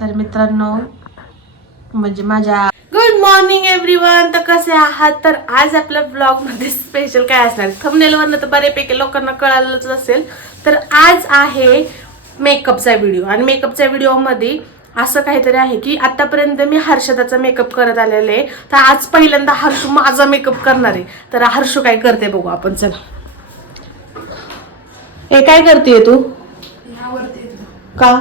तर मित्रांनो म्हणजे माझ्या गुड मॉर्निंग एव्हरीवन तर कसे आहात? तर आज आपल्या ब्लॉगमध्ये स्पेशल काय असणार? थंबनेल वरनं तर बऱ्यापैकी लोकांना कळालंच असेल. तर आज आहे मेकअपचा व्हिडिओ आणि मेकअपच्या व्हिडिओमध्ये असं काहीतरी आहे की आतापर्यंत मी हर्षदाचा मेकअप करत आलेले आहे. तर आज पहिल्यांदा हर्षू माझा मेकअप करणार आहे. तर हर्षू काय करते बघू आपण चला. हे काय करते तू? का?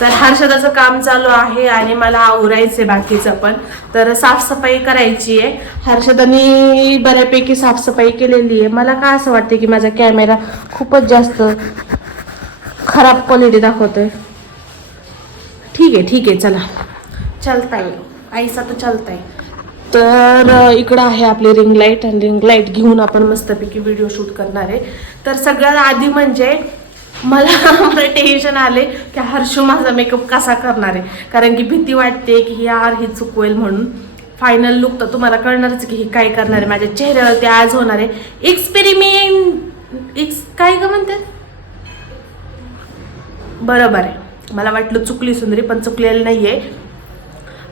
तर हर्षदाचं काम चालू आहे आणि मला आवरायचंय बाकीचं पण. तर साफसफाई करायची आहे. हर्षदाने बऱ्यापैकी साफसफाई केलेली आहे. मला का असं वाटतं की माझा कॅमेरा खूपच जास्त खराब क्वालिटी दाखवतोय. ठीक आहे ठीक आहे चला. चलताय. तो चलताय. तर अ, इकडं आहे आपली रिंग लाइट. आणि रिंग लाइट घेऊन आपण मस्तपैकी व्हिडिओ शूट करणार आहे. तर सगळ्यात आधी म्हणजे मला मला टेन्शन आले की हर्षू माझा मेकअप कसा करणार आहे? कारण की भीती वाटते की यार ही चुकवेल म्हणून. फायनल लुक तर तुम्हाला कळणारच की ही काय करणार आहे. माझ्या चेहऱ्यावरती आज होणार आहे. एक्सपेरिमेंट एक्स काय का म्हणते? बरोबर आहे. मला वाटलं चुकली सुंदरी पण चुकलेली नाहीये.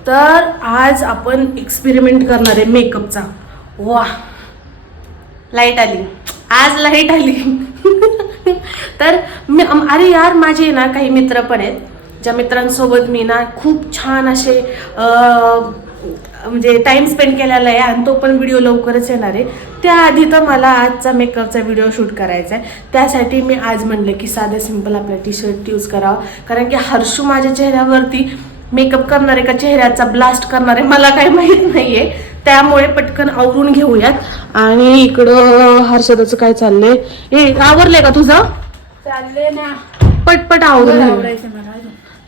तर आज आपण एक्सपेरिमेंट करणार आहे मेकअपचा वा लाइट आली. आज लाइट आली. तर मी अरे यार माझे ना काही मित्र पण आहेत ज्या मित्रांसोबत मी ना खूप छान असे म्हणजे टाईम स्पेंड केलेला आहे आणि तो पण व्हिडिओ लवकरच येणार आहे. त्याआधी तर मला आजचा मेकअपचा व्हिडिओ शूट करायचा आहे. त्यासाठी मी आज म्हणलं की साधं सिंपल आपला टी शर्ट यूज करावा. कारण की हर्षू माझ्या चेहऱ्यावरती मेकअप करणार आहे का चेहऱ्याचा ब्लास्ट करणार आहे मला काही माहीत नाही आहे त्यामुळे पटकन आवरून घेऊयात. आणि इकडं हर्षदाचं काय चाललंय? ए आवरलंय का तुझं? चालले ना. पटपट आवरून.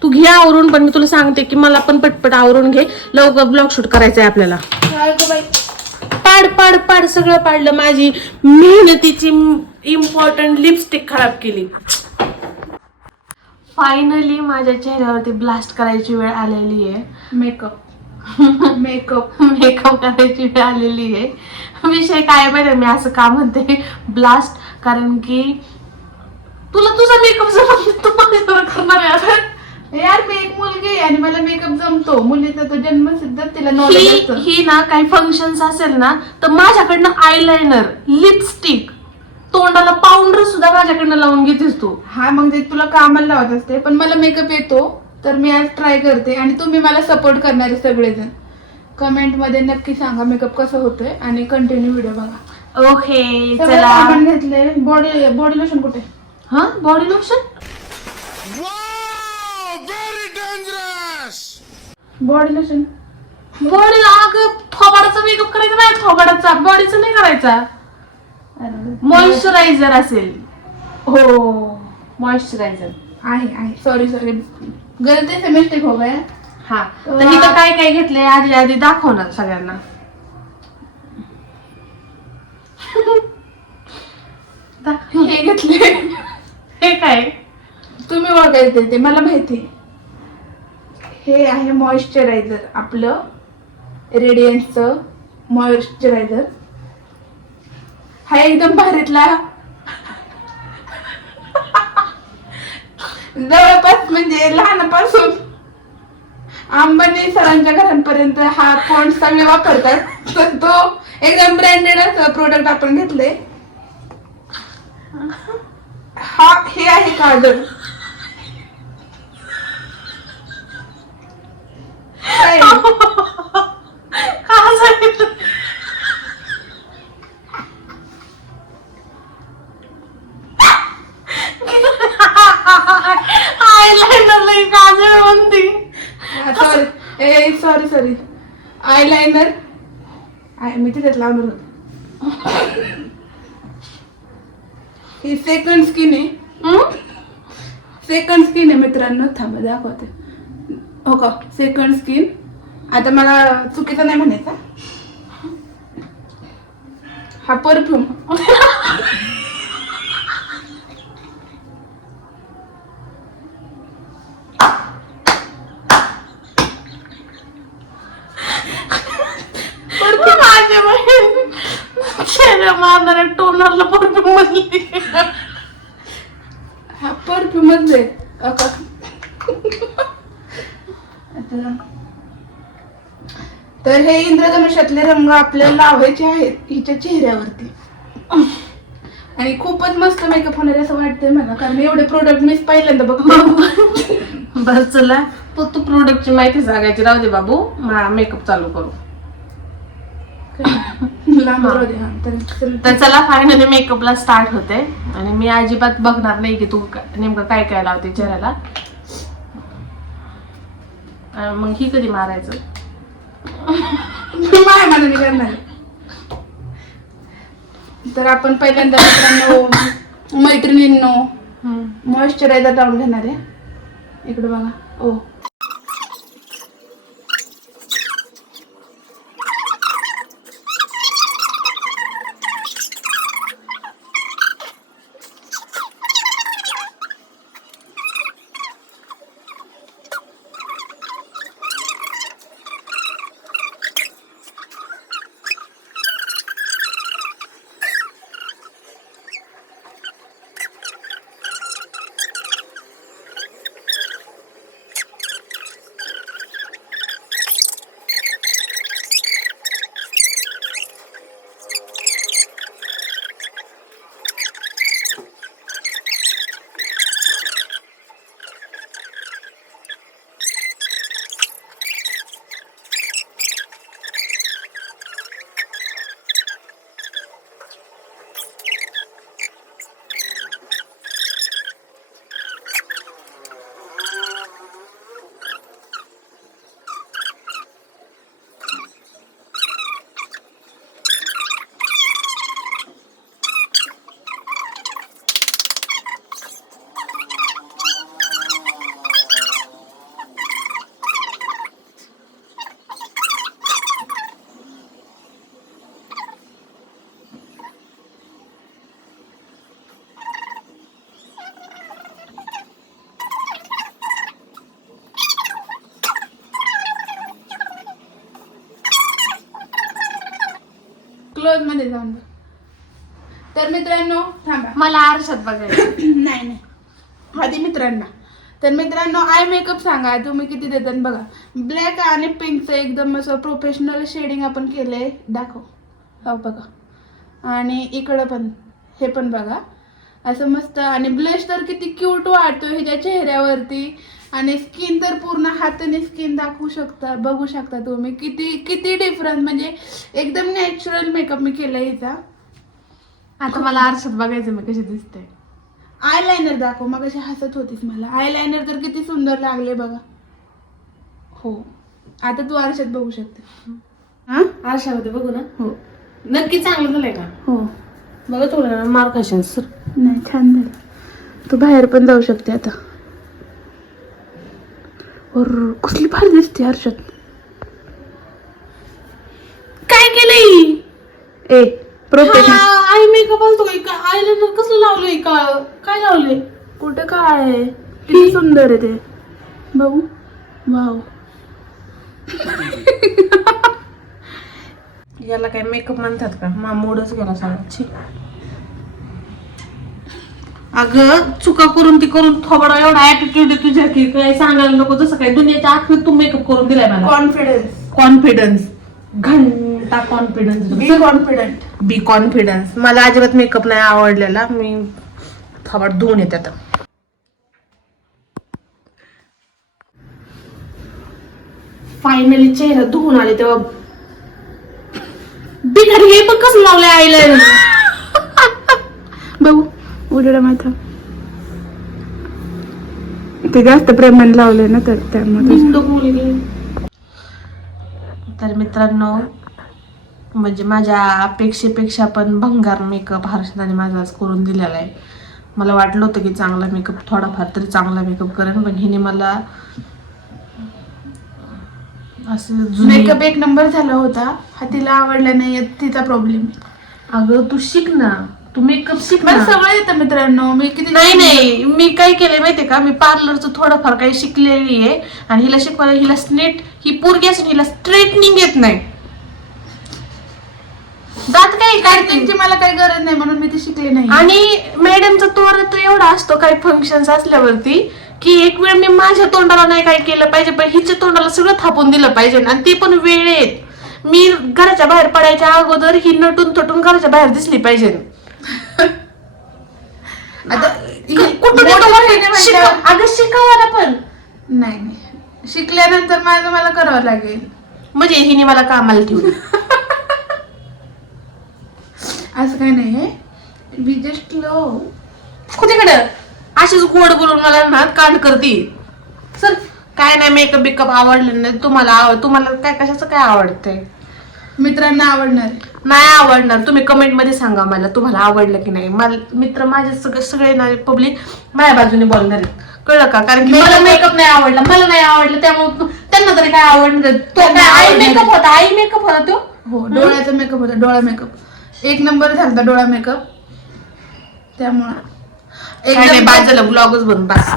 तू घे आवरून पण मी तुला सांगते की मला पण पटपट आवरून घे. लवकर ब्लॉग शूट करायचा आहे आपल्याला पाड पाड पाड सगळं पाडलं माझी मेहनतीची इम्पॉर्टंट लिपस्टिक खराब केली. फायनली माझ्या चेहऱ्यावरती ब्लास्ट करायची वेळ आलेली आहे. मेकअप मेकअप मेकअप करायची वेळ आलेली आहे. विषय काय माहिती मी असं का म्हणते? ब्लास्ट कारण की तुला तुझा मेकअप जमत. तू माझ्यावर करणार आहे. यार मी एक मुलगी आहे आणि मला मेकअप जमतो. मुलीचा तो जन्मसिद्ध तिला नॉलेज ही ही ना काही फंक्शन्स असेल ना तर माझ्याकडनं आयलाइनर लिपस्टिक तोंडाला पाऊंडर सुद्धा माझ्याकडनं लावून घेतेस तू. हा मग ते तुला कामाला लावत असते पण मला मेकअप येतो. तर मी आज ट्राय करते आणि तुम्ही मला सपोर्ट करणारे सगळेजण. कमेंटमध्ये नक्की सांगा मेकअप कसं होतोय आणि कंटिन्यू व्हिडिओ बघा. ओके सगळं चला. सामान घेतले बॉडी बॉडी लोशन कुठे? हा? Body lotion body lotion body अगं थोबाडाचा मेकअप करायचा नाही थोबाडाचा. बॉडीचा नाही करायचा. मॉइश्चरायझर असेल. हो. मॉइश्चरायझर आहे आहे. सॉरी सॉरी गलती से मिस्टेक हो गया. हा. तर इथं काय काय घेतलंय? आधी आधी दाखव ना सगळ्यांना. दाखव. हे घेतले हे काय? तुम्ही ओळखायचे ते मला माहिती. हे आहे मॉइश्चरायझर आपलं रेडियन्सचं मॉइश्चरायझर हा एकदम भारीतला जवळपास म्हणजे लहानपासून अंबानी सरांच्या घरांपर्यंत हा फोन सगळे वापरतात. तर तो एकदम ब्रँडेड प्रोडक्ट आपण घेतले हा हे आहे काजळ काय? आयलाइनर लई काजळ म्हणती सॉरी ए सॉरी सॉरी आयलाइनर आय मी तिच्यात लावणार होतो. ही सेकंड स्किन आहे? सेकंड स्किन आहे मित्रांनो. थांबा दाखवते. हो का? सेकंड स्किन आता मला चुकीचा नाही म्हणायचा. हा. परफ्यूम माझ्या बहीण चेहऱ्या मारणाऱ्या टोनरला परफ्यूम म्हणली हा अका आता. तर हे इंद्रधनुष्यातले रंग आपल्याला लावायचे आहेत हिच्या चेहऱ्यावरती. आणि खूपच मस्त मेकअप होणार असं वाटतंय मला कारण एवढे प्रोडक्ट मी पहिल्यांदा बघतो. बरं चला. तू तू प्रोडक्टची माहिती सांगायची. राहू दे बाबू. मेकअप चालू करू. तर चल. फायनली मेकअपला स्टार्ट होते. आणि मी अजिबात बघणार नाही की तू नेमकं काय काय लावते चेहऱ्याला. मग ही कधी मारायचं? करणार. तर आपण पहिल्यांदा मित्रांनो मैत्रिणींनो मॉइश्चरायझर लावून घेणार आहे. इकडे बघा. ओ. क्लोजमध्ये जाऊन बघ. तर मित्रांनो थांबा. मला आरशात बघायचं. नाही नाही. आधी मित्रांना. तर मित्रांनो आय मेकअप सांगा. तुम्ही किती देतात बघा. ब्लॅक आणि पिंकचं एकदम असं प्रोफेशनल शेडिंग आपण केलंय. दाखव. हो बघा. आणि इकडं पण हे पण बघा. असं मस्त. आणि ब्लश तर किती क्यूट वाटतो ह्याच्या चेहऱ्यावरती. आणि स्किन तर पूर्ण हाताने स्किन दाखवू शकता बघू शकता तुम्ही. किती किती डिफरन्स म्हणजे एकदम नॅचरल मेकअप मी केला हिचा. आता मला आरशात बघायचं मी कशी दिसते. आय लायनर दाखव मग अशी हसत होतीस मला. आय लायनर तर किती सुंदर लागले बघा. हो. आता तू आरशात बघू शकते. हा आरशामध्ये बघू ना? हो. नक्की चांगलं झालंय का? हो. बघा थोडं मार्क असेल सर. नाही छान झालं. तू बाहेर पण जाऊ शकते आता. और कसली भारी दिसते आरशात काय केलंय? ए प्रोफेशनल आई मेकअप असतो का आयलाइनर कसलं लावलंय का काय लावलंय? कुठं काय? आहे किती सुंदर आहे ते. बघू. वाव. याला काय मेकअप म्हणतात का? मा मूडच गेला सगळ्याची अगं चुका करून ती करून थोडा एवढा ऍटिट्यूड आहे तुझ्या की काय सांगायला नको जसं काय दुनियाच्या आखरीत तू मेकअप करून दिलाय मला. कॉन्फिडन्स कॉन्फिडन्स घंटा confidence be confident be confidence मला अजिबात मेकअप नाही आवडलेला. मी थोबाट धुवून येते आता. फायनली चेहरा धुवून आले तेव्हा. बिगर हे पण कसं लावलंय आईलाइनर बघू. उजेडा माथा ते जास्त प्रेमाने लावले ना तर त्यामुळे. तर मित्रांनो म्हणजे माझ्या अपेक्षेपेक्षा पण भंगार मेकअप हर्षदाने माझा आज करून दिलेला आहे. मला वाटलं होतं की चांगला मेकअप थोडाफार तरी चांगला मेकअप करेन पण हिने मला असं जुने मेकअप एक नंबर झाला होता. हा तिला आवडला नाही तिचा प्रॉब्लेम अगं तू शिक ना. मेकअप मला सगळं येतं मित्रांनो. मी किती नाही नाही. मी काय केलंय माहितीये का? मी पार्लरचं थोडंफार काही शिकलेली आहे आणि हिला शिकवायला हिला स्नेट ही पोरगी असून हिला स्ट्रेटनिंग येत नाही. दात काही काढते? त्यांची मला काही गरज नाही म्हणून मी ती शिकले नाही. आणि मॅडमचा तोर तर एवढा असतो काही फंक्शन असल्यावरती की एक वेळ मी माझ्या तोंडाला नाही काय केलं पाहिजे पण हिच्या तोंडाला सगळं थापून दिलं पाहिजे आणि ते पण वेळेत. मी घराच्या बाहेर पडायच्या अगोदर ही नटून थटून घराच्या बाहेर दिसली पाहिजे. आता अगं शिकावाला पण. नाही नाही. शिकल्यानंतर माझं मला करावं लागेल. म्हणजे हिने मला कामाला ठेवली. असं काही नाही बी जस्ट कुठेकडं अशीच गोड बोलून मला ना कांड करते. सर काय नाही मेकअप बिकअप आवडलं नाही. तुम्हाला आव- तुम्हाला काय कशाचं काय आवडतंय? मित्रांना आवडणार. नाही आवडणार. तुम्ही कमेंटमध्ये सांगा मला तुम्हाला आवडलं की नाही. मला मित्र माझे सगळे सगळे ना पब्लिक माझ्या बाजूने बोलणार आहेत. कळलं का? कारण की मला मेकअप नाही आवडला. मला नाही आवडलं त्यामुळे त्यांना तरी काय आवडणार? तो काय आई मेकअप होता आई मेकअप होता तो? हो डोळ्याचा मेकअप होता डोळा मेकअप एक नंबर झाला डोळा मेकअप त्यामुळं बाद झालं ब्लॉगच बनून बस.